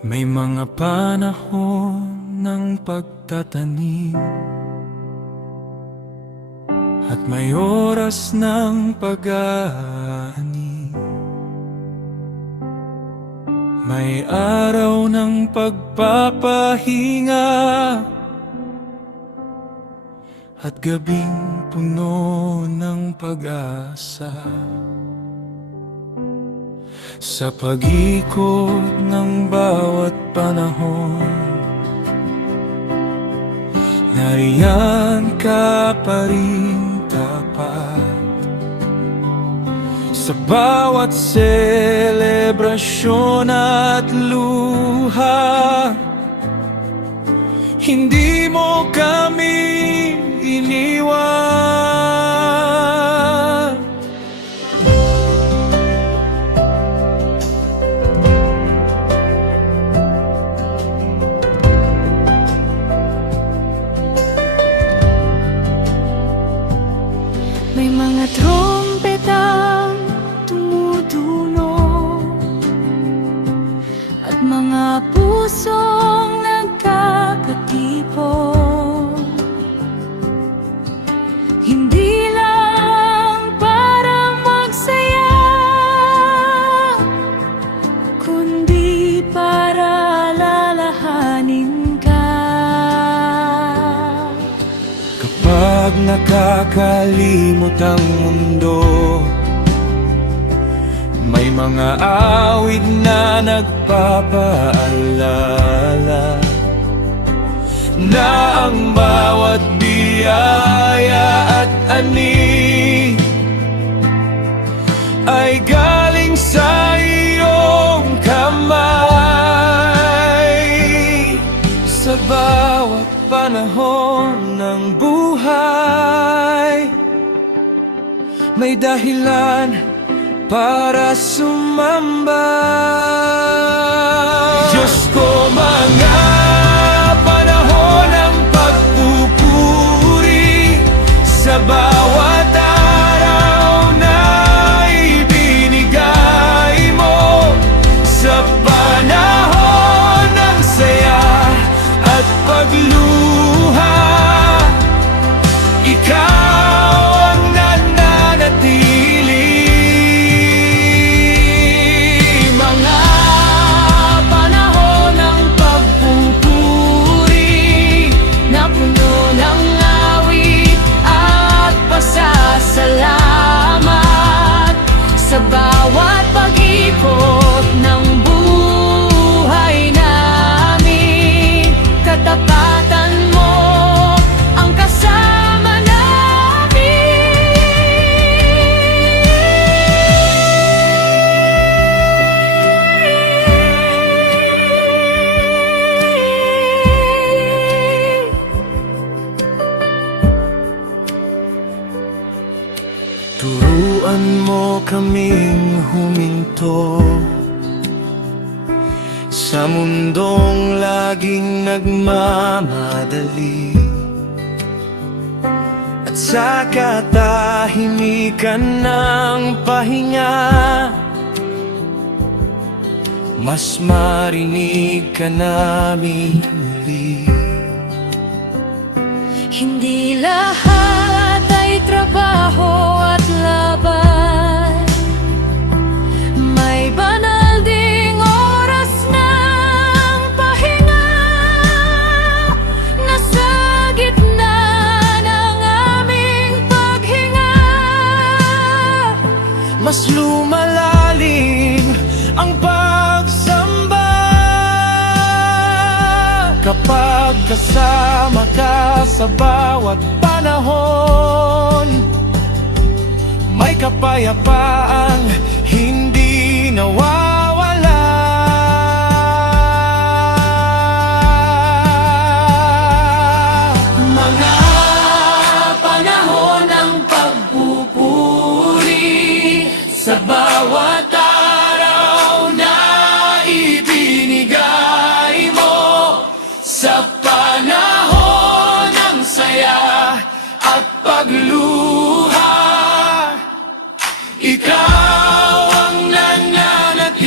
May mga panahon ng pagtatanim at may oras ng pag-aani. May araw ng pagpapahinga at gabing puno ng pag-asa. Sa pag-ikot ng bawat panahon, nariyan ka pa rin tapat. Sa bawat selebrasyon at luha, hindi mo kami iniwan. May mga trompetang tumutunog at mga pusong nagkakatipon, hindi lang para magsaya, kundi para lalahanin ka. Kapag nakakalimot ang mundo, may mga awit na nagpapaalala na ang bawat biyaya at ani ay galing sa iyong kamay. Sa bawat panahon ng buhay, may dahilan para sumamba. Diyos ko, mga panahon ng pagpupuri sa bawat araw na ibinigay mo, sa panahon ng saya at pagluha, ikaw ang nananatili. Mga panahon ng pagpupuri na puno ng awit at pasasalamat sa bawat pag-ikot ng buhay namin. Katapatan mo ang kasama namin. Turuan mo kaming huminto sa mundong laging nagmamadali, at sa katahimikan ng pahinga, mas marinig ka namin muli. Hindi lahat ay trabaho at laban, may banal ding oras ng pahinga. Nasa gitna ng aming paghinga, Mas lumalalim ang pagsamba kapag kasama ka sa bawat panahon. May kapayapaang hindi nawawala. mga panahon ng pagpupuri sa bawat araw na ibinigay mo, sa panahon ng saya at pagluha, ikaw ang nananatili.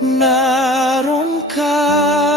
naroon ka.